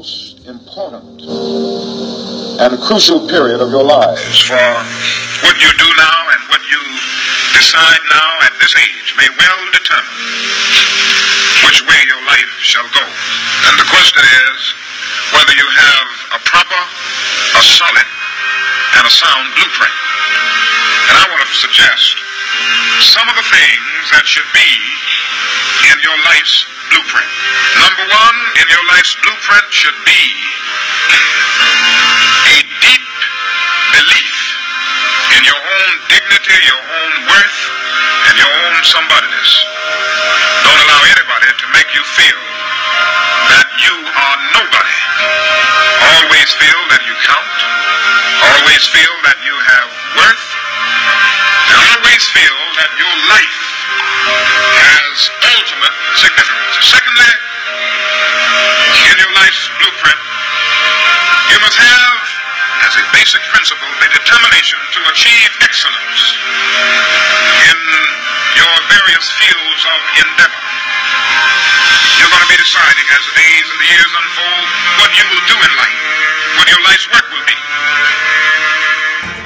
most important and crucial period of your lives. For what you do now and what you decide now at this age may well determine which way your life shall go. And the question is whether you have a proper, a solid, and a sound blueprint. And I want to suggest some of the things that should be in your life's blueprint. Number one, in your life's blueprint should be a deep belief in your own dignity, your own worth, and your own somebodyness. Don't allow anybody to make you feel that you are nobody. Always feel that you count. Always feel that you have worth. And always feel that your life has ultimate significance. Secondly, in your life's blueprint, you must have, as a basic principle, the determination to achieve excellence in your various fields of endeavor. You're going to be deciding as the days and the years unfold what you will do in life, what your life's work will be.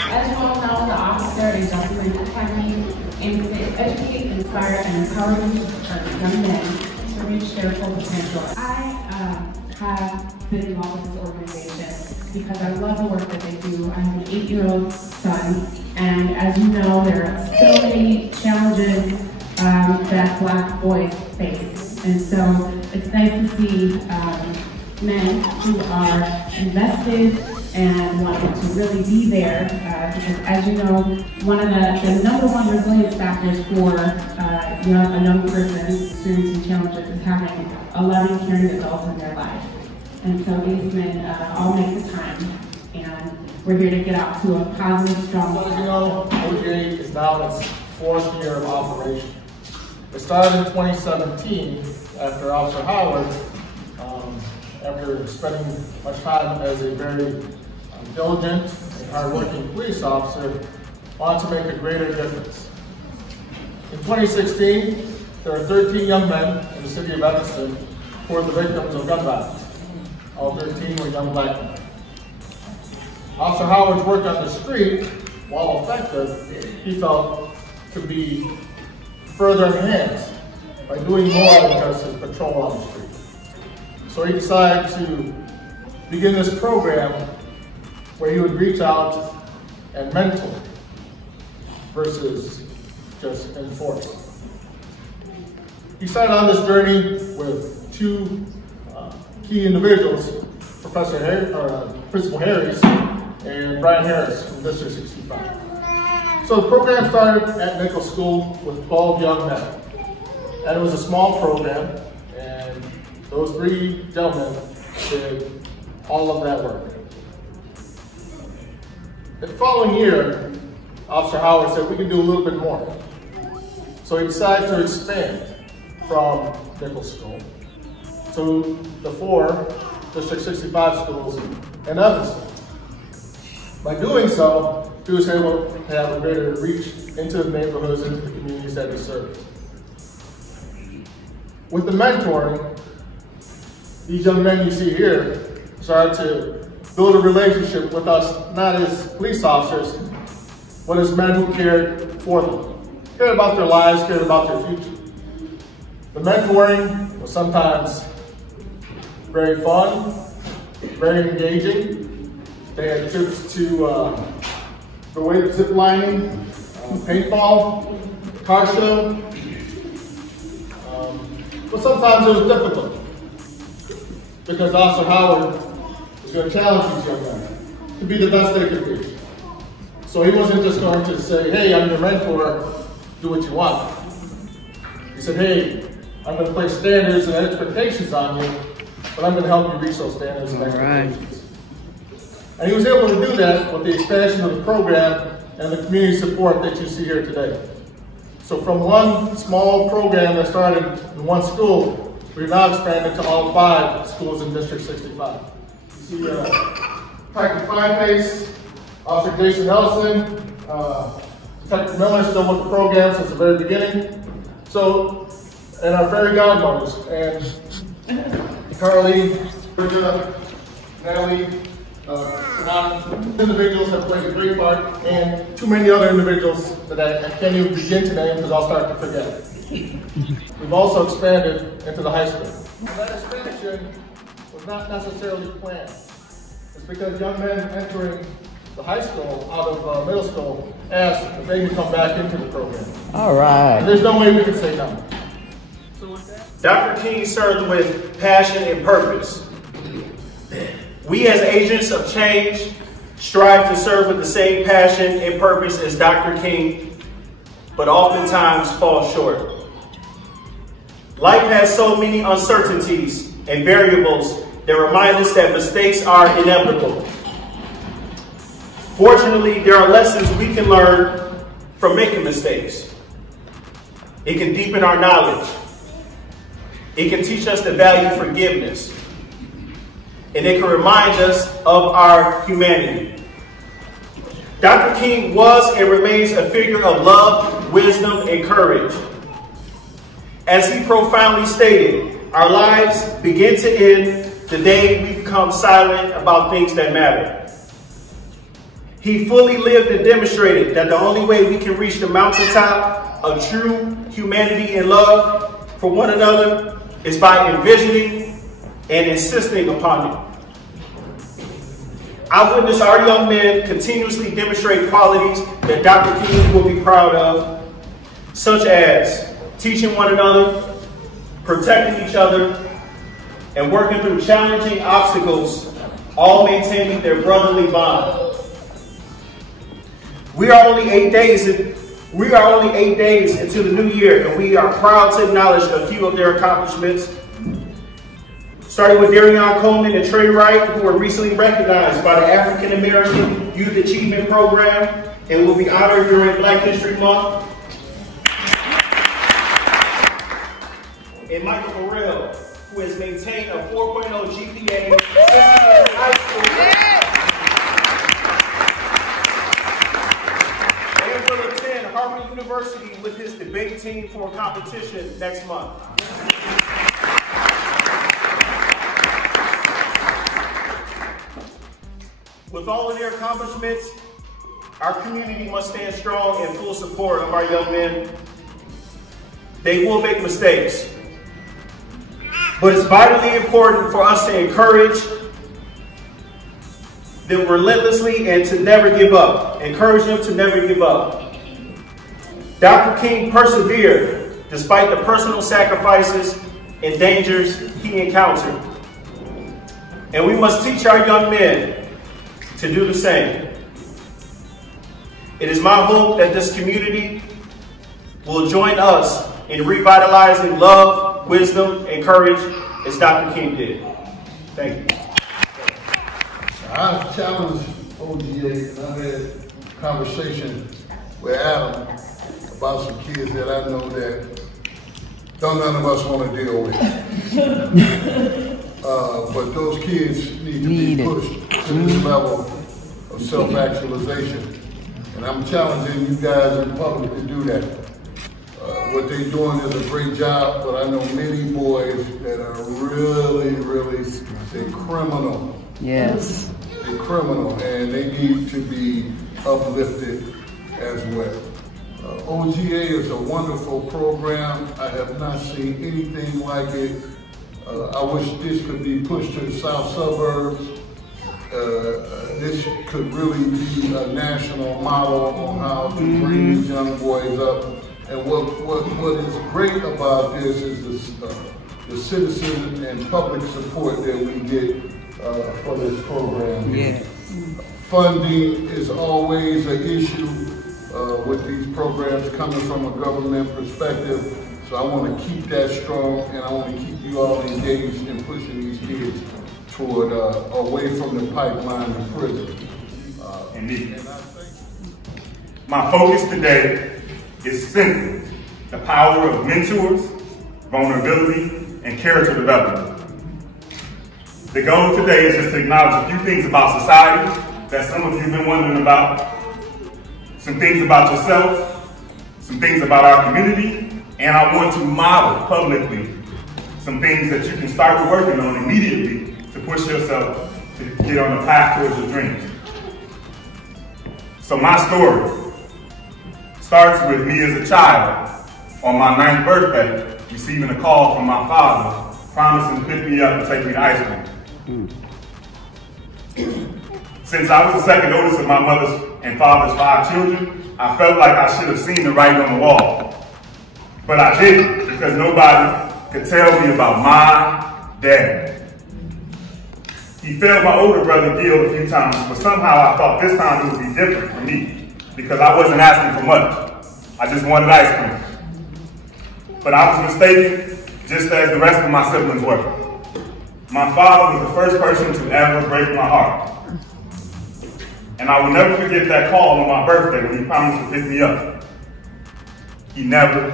As you all know, the officer is documented academy aims to educate, inspire, and empower young men to reach their full potential. I have been involved with this organization because I love the work that they do. I have an 8-year-old son, and as you know, there are so many challenges that Black boys face. And so it's nice to see men who are invested and wanting to really be there, because as you know, one of the number one resilience factors for a young person experiencing challenges is having a loving, caring adult in their life. And so these men all make the time, and we're here to get out to a positive, strong start. As you know, OJ is now in its 4th year of operation. It started in 2017 after Officer Howard, after spending much time as a very diligent and hardworking police officer, wanted to make a greater difference. In 2016, there were 13 young men in the city of Evanston who were the victims of gun violence. All 13 were young Black men. Officer Howard's work on the street, while effective, he felt could be further enhanced by doing more than just his patrol on the street. So he decided to begin this program where he would reach out and mentor versus just enforce. He started on this journey with 2 key individuals, Principal Harris and Brian Harris from District 65. So the program started at Nichols School with 12 young men. And it was a small program, and those 3 gentlemen did all of that work. The following year, Officer Howard said we can do a little bit more. So he decided to expand from Nichols School to the 4 District 65 schools in Evanston. By doing so, he was able to have a greater reach into the neighborhoods, into the communities that he served. With the mentoring, these young men you see here started to build a relationship with us, not as police officers, but as men who cared for them, cared about their lives, cared about their future. The mentoring was sometimes very fun, very engaging. They had trips to the way zip lining, paintball, car show. But sometimes it was difficult because Officer Howard was going to challenge these young men to be the best they could be. So he wasn't just going to say, hey, I'm your mentor, do what you want. He said, hey, I'm going to place standards and expectations on you, but I'm going to help you reach those standards and expectations. And he was able to do that with the expansion of the program and the community support that you see here today. So from one small program that started in 1 school, we've now expanded to all 5 schools in District 65. You see Private Five-Face, Officer Jason Nelson, Detective Miller still with the program since the very beginning. So, and our fairy godmothers, and Karli Natalie, individuals have played a great part, and too many other individuals that I can't even begin to name because I'll start to forget. We've also expanded into the high school. And that expansion was not necessarily planned. It's because young men entering the high school out of middle school asked if they can come back into the program. All right. And there's no way we can say no. Dr. King served with passion and purpose. We as agents of change strive to serve with the same passion and purpose as Dr. King, but oftentimes fall short. Life has so many uncertainties and variables that remind us that mistakes are inevitable. Fortunately, there are lessons we can learn from making mistakes. It can deepen our knowledge. It can teach us the value of forgiveness. And it can remind us of our humanity. Dr. King was and remains a figure of love, wisdom, and courage. As he profoundly stated, our lives begin to end the day we become silent about things that matter. He fully lived and demonstrated that the only way we can reach the mountaintop of true humanity and love for one another is by envisioning and insisting upon it. I've witnessed our young men continuously demonstrate qualities that Dr. King will be proud of, such as teaching one another, protecting each other, and working through challenging obstacles, all maintaining their brotherly bond. We are only 8 days into the new year, and we are proud to acknowledge a few of their accomplishments. Starting with Darion Coleman and Trey Wright, who were recently recognized by the African American Youth Achievement Program and will be honored during Black History Month. And Michael Burrell, who has maintained a 4.0 GPA since high school. And will attend Harvard University with his debate team for a competition next month. With all of their accomplishments, our community must stand strong in full support of our young men. They will make mistakes, but it's vitally important for us to encourage them relentlessly and to never give up. Encourage them to never give up. Dr. King persevered despite the personal sacrifices and dangers he encountered. And we must teach our young men to do the same. It is my hope that this community will join us in revitalizing love, wisdom, and courage as Dr. King did. Thank you. I've challenged OGA, and I've had a conversation with Adam about some kids that I know that none of us want to deal with. But those kids need to be pushed to this level of self-actualization. And I'm challenging you guys in public to do that. What they're doing is a great job, but I know many boys that are really, they're criminal. Yes. They're criminal, and they need to be uplifted as well. OGA is a wonderful program. I have not seen anything like it. I wish this could be pushed to the south suburbs. This could really be a national model on how to bring these young boys up. And what is great about this is the citizen and public support that we get for this program. Yeah. Funding is always an issue with these programs coming from a government perspective. So I want to keep that strong, and I want to keep you all engaged in pushing these kids toward away from the pipeline to prison. Indeed. My focus today is simply the power of mentors, vulnerability, and character development. The goal today is just to acknowledge a few things about society that some of you have been wondering about, some things about yourself, some things about our community, and I want to model publicly some things that you can start working on immediately to push yourself to get on the path towards your dreams. So my story starts with me as a child on my 9th birthday, receiving a call from my father, promising to pick me up and take me to ice cream. Since I was the second oldest of my mother's and father's 5 children, I felt like I should have seen the writing on the wall. But I didn't, because nobody could tell me about my dad. He failed my older brother Gil a few times, but somehow I thought this time it would be different for me, because I wasn't asking for much. I just wanted ice cream. But I was mistaken, just as the rest of my siblings were. My father was the first person to ever break my heart. And I will never forget that call on my birthday when he promised to pick me up. He never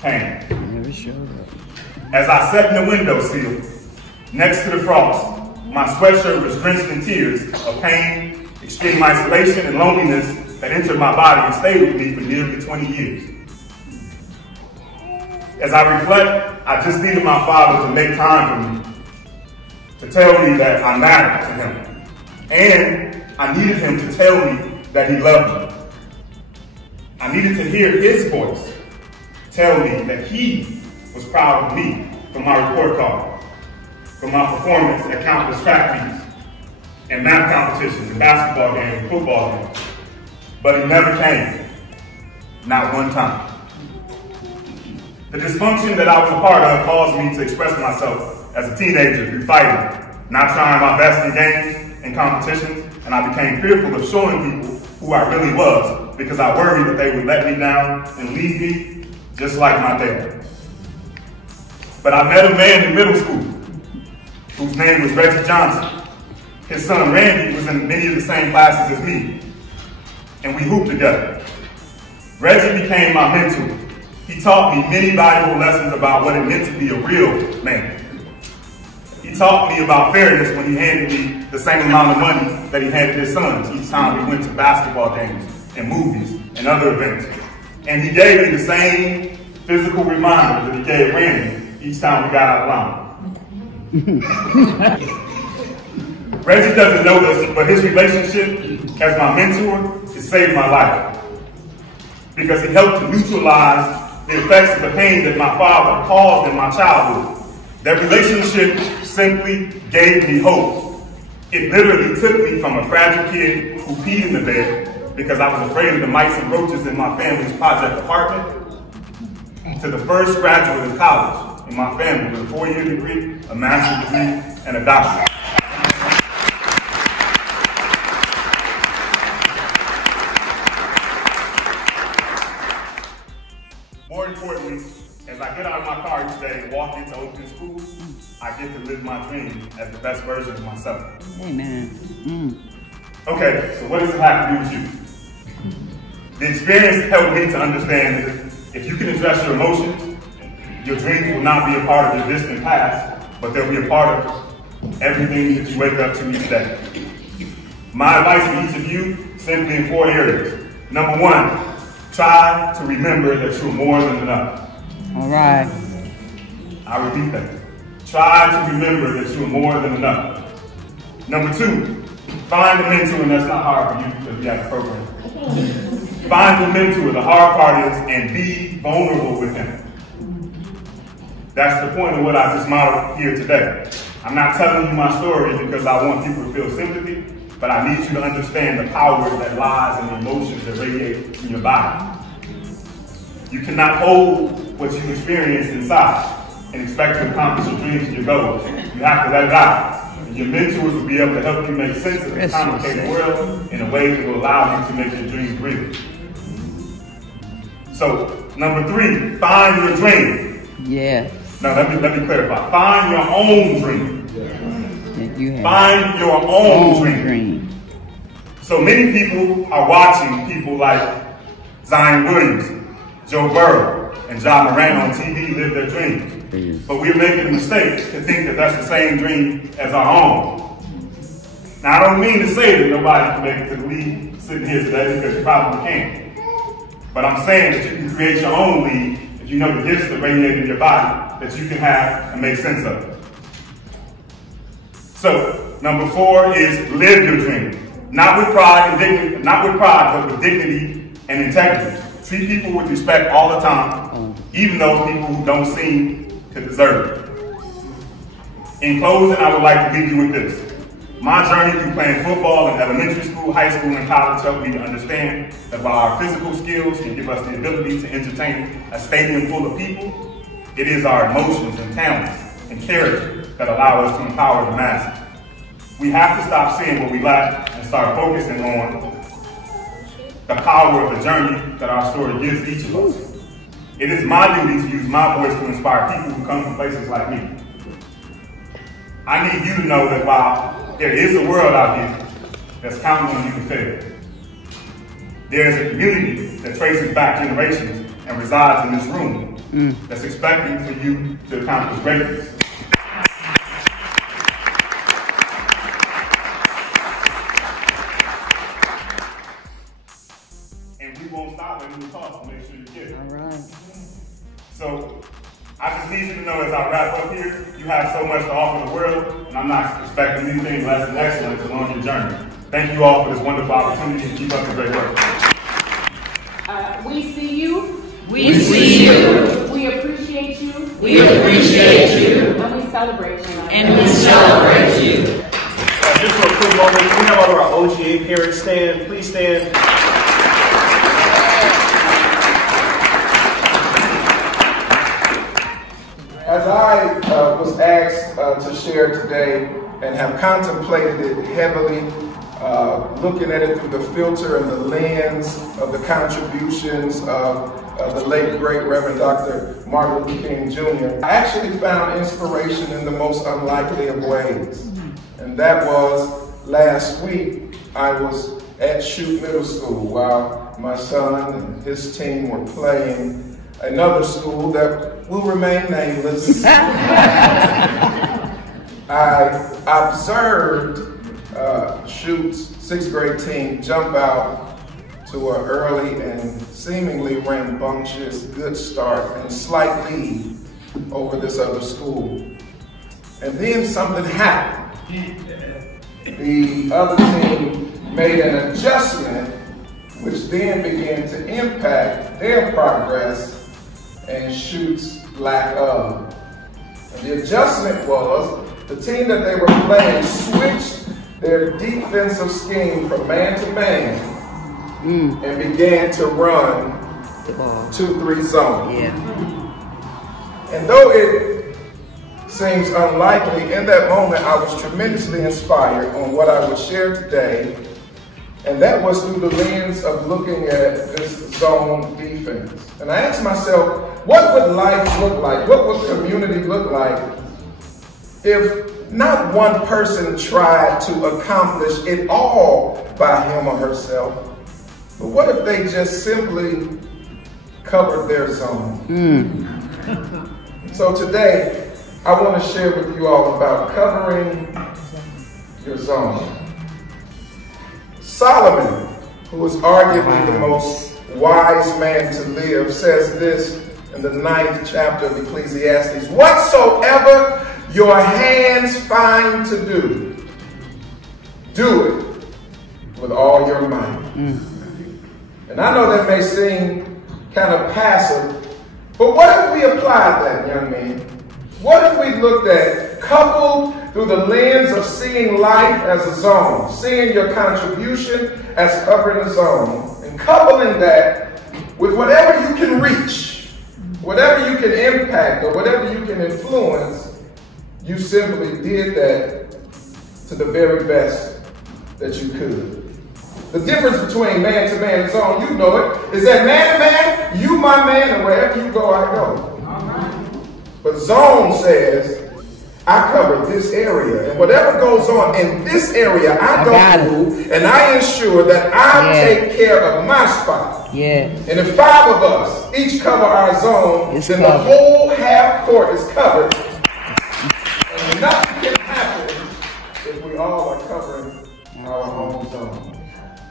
came. Never showed up. As I sat in the windowsill, next to the frost, my sweatshirt was drenched in tears of pain, extreme isolation, and loneliness that entered my body and stayed with me for nearly 20 years. As I reflect, I just needed my father to make time for me, to tell me that I mattered to him. And I needed him to tell me that he loved me. I needed to hear his voice tell me that he was proud of me for my report card, for my performance at countless track meets and math competitions and basketball games and football games. But he never came, not one time. The dysfunction that I was a part of caused me to express myself as a teenager through fighting, not trying my best in games and competitions, and I became fearful of showing people who I really was because I worried that they would let me down and leave me just like my dad. But I met a man in middle school whose name was Reggie Johnson. His son Randy was in many of the same classes as me, and we hooped together. Reggie became my mentor. He taught me many valuable lessons about what it meant to be a real man. He taught me about fairness when he handed me the same amount of money that he handed his sons each time we went to basketball games and movies and other events. And he gave me the same physical reminder that he gave Randy each time we got out of line. Reggie doesn't know this, but his relationship as my mentor has saved my life, because he helped to neutralize the effects of the pain that my father caused in my childhood. That relationship simply gave me hope. It literally took me from a fragile kid who peed in the bed because I was afraid of the mice and roaches in my family's project apartment to the first graduate of college in my family with a 4-year degree, a master's degree, and a doctorate. More importantly, as I get out of my car each day and walk into Oakton School, I get to live my dream as the best version of myself. Amen. Okay, so what does it have to do with you? The experience helped me to understand that if you can address your emotions, your dreams will not be a part of your distant past, but they'll be a part of everything that you wake up to each day. My advice to each of you, simply in 4 areas. Number 1, try to remember that you're more than enough. All right. I repeat that. Try to remember that you're more than enough. Number 2, find a mentor, and that's not hard for you because we have a program. Find a mentor. The hard part is, and be vulnerable with him. That's the point of what I just modeled here today. I'm not telling you my story because I want people to feel sympathy, but I need you to understand the power that lies in the emotions that radiate in your body. You cannot hold what you experience inside and expect to accomplish your dreams and your goals. You have to let it out. And your mentors will be able to help you make sense of this complicated world in a way that will allow you to make your dreams real. So, number 3, find your dream. Yes. Now let me clarify. Find your own dream. You find your own dream. So many people are watching people like Zion Williams, Joe Burrow, and John Moran on TV live their dreams. But we're making a mistake to think that that's the same dream as our own. Now, I don't mean to say that nobody can make it to the league sitting here today, because you probably can. But I'm saying that you can create your own league if you know the gifts that radiate in your body that you can have and make sense of. So, number 4 is live your dream. Not with pride and dignity, not with pride, but with dignity and integrity. Treat people with respect all the time, even those people who don't seem to deserve it. In closing, I would like to leave you with this. My journey through playing football in elementary school, high school, and college helped me to understand that while our physical skills can give us the ability to entertain a stadium full of people, it is our emotions and talents and character that allow us to empower the masses. We have to stop seeing what we lack and start focusing on the power of the journey that our story gives each of us. It is my duty to use my voice to inspire people who come from places like me. I need you to know that while there is a world out here that's counting on you to fail, there is a community that traces back generations and resides in this room that's expecting for you to accomplish greatness. And we won't stop at any cost to make sure you get it. All right. So, I just need you to know as I wrap up here, you have so much to offer the world, and I'm not expecting anything less than excellence along your journey. Thank you all for this wonderful opportunity and keep up the great work. We see you. We see you. We appreciate you. We appreciate you. And we celebrate you. And we celebrate you. Just for a quick moment, can we have all of our OGA parents stand? Please stand. As I was asked to share today and have contemplated it heavily, looking at it through the filter and the lens of the contributions of the late, great Reverend Dr. Martin Luther King Jr., I actually found inspiration in the most unlikely of ways. And that was last week, I was at Shute Middle School while my son and his team were playing another school that will remain nameless. I observed Shute's 6th grade team jump out to an early and seemingly rambunctious good start and slight lead over this other school. And then something happened. The other team made an adjustment which then began to impact their progress and Shute's lack of. And the adjustment was the team that they were playing switched their defensive scheme from man to man and began to run 2-3 zone. And though it seems unlikely, in that moment I was tremendously inspired on what I would share today, and that was through the lens of looking at this zone defense. And I asked myself, what would life look like? What would community look like if not one person tried to accomplish it all by him or herself? But what if they just simply covered their zone? So today, I want to share with you all about covering your zone. Solomon, who was arguably the most wise man to live, says this in the 9th chapter of Ecclesiastes: whatsoever your hands find to do, do it with all your might. And I know that may seem kind of passive, but what if we applied that, young men? What if we looked at, coupled through the lens of seeing life as a zone, seeing your contribution as covering a zone, and coupling that with whatever you can reach, whatever you can impact, or whatever you can influence, you simply did that to the very best that you could. The difference between man to man and zone, you know it, is that man to man, you my man, and wherever you go, I go. But zone says, I cover this area, and whatever goes on in this area, I go through, and I ensure that I take care of my spot. And if 5 of us each cover our zone, then the whole half court is covered. And nothing can happen if we all are covering our own zone.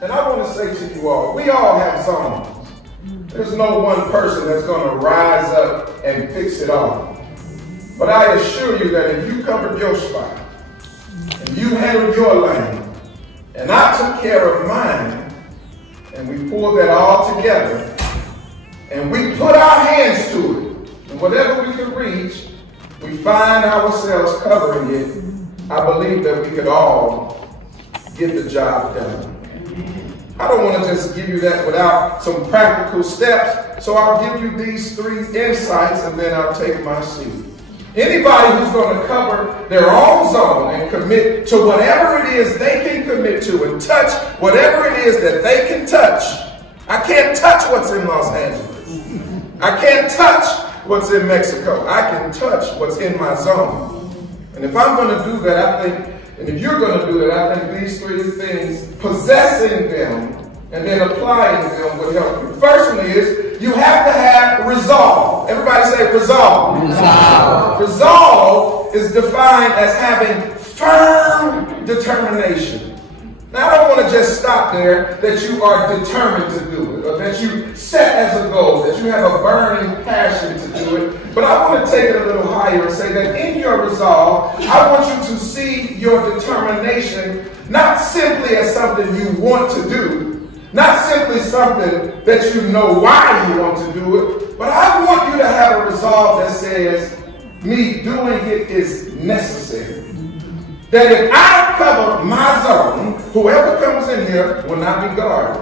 And I want to say to you all, we all have zones. There's no one person that's going to rise up and fix it all. But I assure you that if you covered your spot, and you handled your lane, and I took care of mine, and we pulled that all together, and we put our hands to it, and whatever we could reach, we find ourselves covering it, I believe that we could all get the job done. I don't want to just give you that without some practical steps, so I'll give you these 3 insights and then I'll take my seat. Anybody who's going to cover their own zone and commit to whatever it is they can commit to and touch whatever it is that they can touch. I can't touch what's in Los Angeles. I can't touch what's in Mexico. I can touch what's in my zone. And if I'm going to do that, I think, and if you're going to do that, I think these 3 things, possessing them and then applying them would help you. First one is, you have to have resolve. Everybody say resolve. Resolve. Resolve is defined as having firm determination. Now, I don't want to just stop there that you are determined to do it, or that you set as a goal, that you have a burning passion to do it. But I want to take it a little higher and say that in your resolve, I want you to see your determination not simply as something you want to do, not simply something that you know why you want to do it, but I want you to have a resolve that says, me doing it is necessary. That if I cover my zone, whoever comes in here will not be guarded.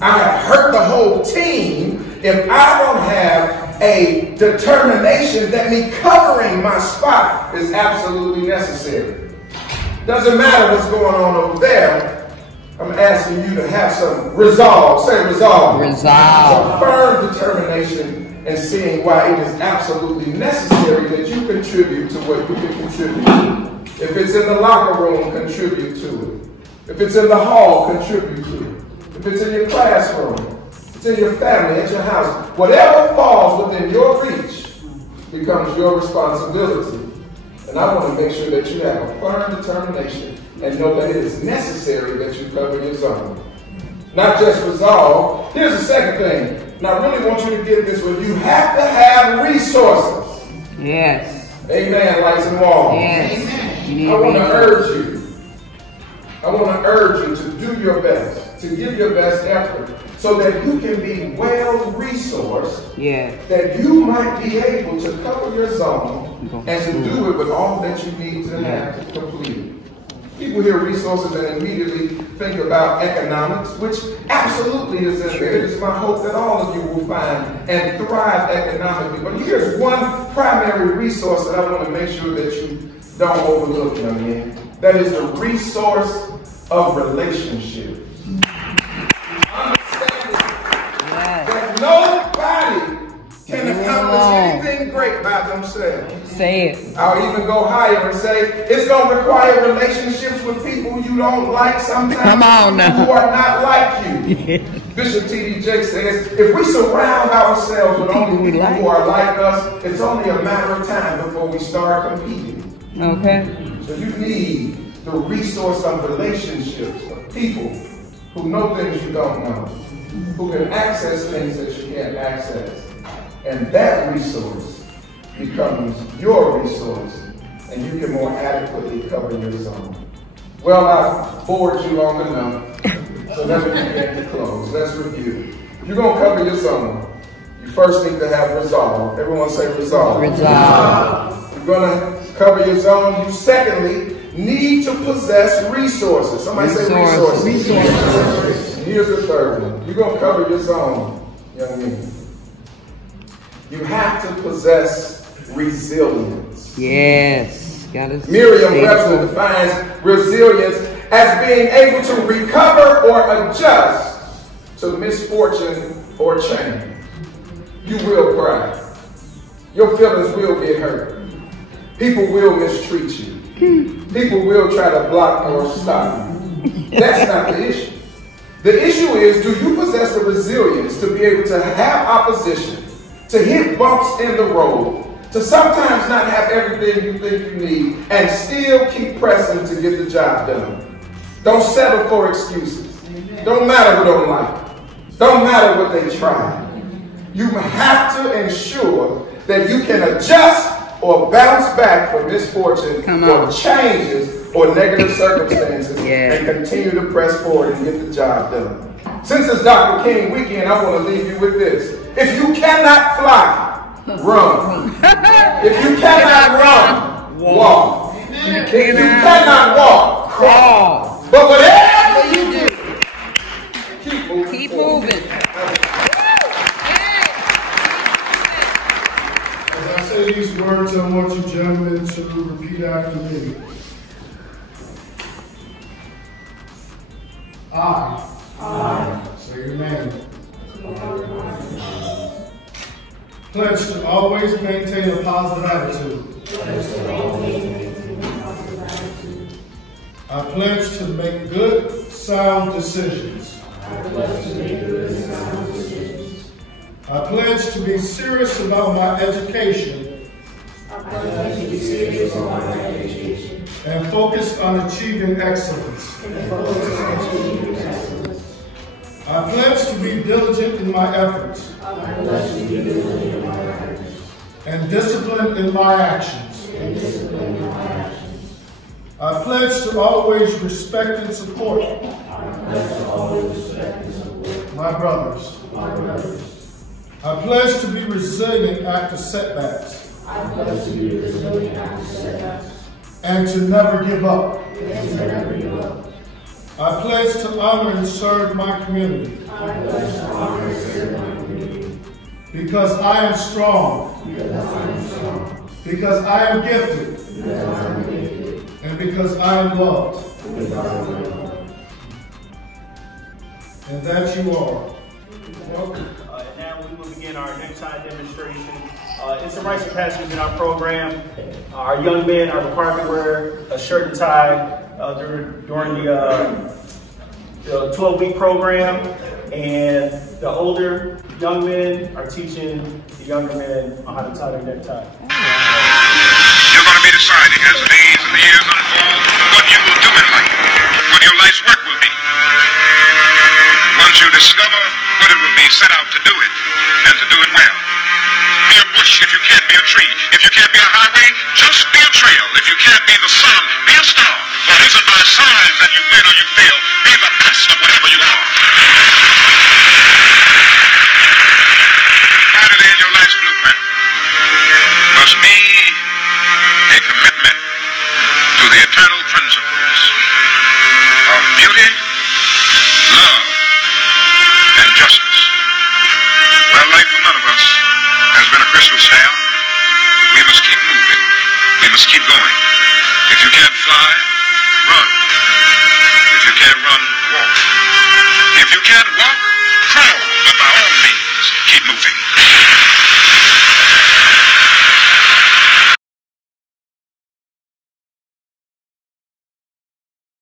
I have hurt the whole team if I don't have a determination that me covering my spot is absolutely necessary. Doesn't matter what's going on over there. I'm asking you to have some resolve. Say resolve. Resolve. Some firm determination and seeing why it is absolutely necessary that you contribute to what you can contribute to. If it's in the locker room, contribute to it. If it's in the hall, contribute to it. If it's in your classroom, it's in your family, at your house. Whatever falls within your reach becomes your responsibility. And I want to make sure that you have a firm determination and know that it is necessary that you cover your zone. Not just resolve. Here's the second thing. And I really want you to get this one. You have to have resources. Yes. Amen, lights and walls. Yes. I want to urge you. I want to urge you to do your best, to give your best effort, so that you can be well-resourced, that you might be able to cover your zone and to do it with all that you need to have to complete it. People hear resources and immediately think about economics, which absolutely is in there. It is my hope that all of you will find and thrive economically. But here's one primary resource that I want to make sure that you don't overlook, young men. That is the resource of relationships. Understand that nobody can accomplish anything great by themselves. Say it. I'll even go higher and say it's going to require relationships with people you don't like sometimes. Come on now. Who are not like you. Bishop T.D. Jakes says, if we surround ourselves with only people who are like us, it's only a matter of time before we start competing. Okay. So you need the resource of relationships, of people who know things you don't know, who can access things that you can't access. And that resource becomes your resource, and you can more adequately cover your zone. Well, I've bored you long enough, so let me begin to close. Let's review. If you're going to cover your zone, you first need to have resolve. Everyone say resolve. Resolve. You're going to cover your zone. You secondly need to possess resources. Somebody say resources. Resources. And here's the third one. You're going to cover your zone, young men. You have to possess resilience. Yes. Merriam-Webster defines resilience as being able to recover or adjust to misfortune or change. You will cry. Your feelings will get hurt. People will mistreat you. People will try to block or stop you. That's not the issue. The issue is, do you possess the resilience to be able to have opposition, to hit bumps in the road, to sometimes not have everything you think you need, and still keep pressing to get the job done? Don't settle for excuses. Don't matter who don't like it. Don't matter what they try. You have to ensure that you can adjust or bounce back from misfortune or changes or negative circumstances and continue to press forward and get the job done. Since it's Dr. King weekend, I want to leave you with this. If you cannot fly, run. If you cannot run, walk. If you cannot walk, crawl. But whatever you do, keep moving. As I say these words, I want you gentlemen to repeat after me. I say your name. Pledge to always maintain a positive attitude. I pledge to make good, sound decisions. I pledge to be serious about my education and focus on achieving excellence. I pledge to be diligent in my efforts and disciplined in my actions. I pledge to always respect and support my brothers. I pledge to be resilient after setbacks and to never give up. I pledge to honor and serve my community because I am strong, because I am gifted, and because I am loved. And that you are. And now we will begin our necktie demonstration. It's a rites of passage in our program. Our young men are required to wear a shirt and tie during the 12-week program, and the older young men are teaching the younger men on how to tie their necktie. You're going to be deciding as the days and the years unfold what you will do in life, what your life's work will be. Once you discover what it will be, set out to do it, and to do it well. Be a bush if you can't be a tree. If you can't be a highway, just be a trail. If you can't be the sun, be a star. For it isn't by signs that you win or you fail. Be the best of whatever you are. Finally, in your life's blueprint must be a commitment to the eternal principles of beauty, love, and justice. Well, life for none of us has been a Christmas tale. We must keep moving. We must keep going. If you can't fly,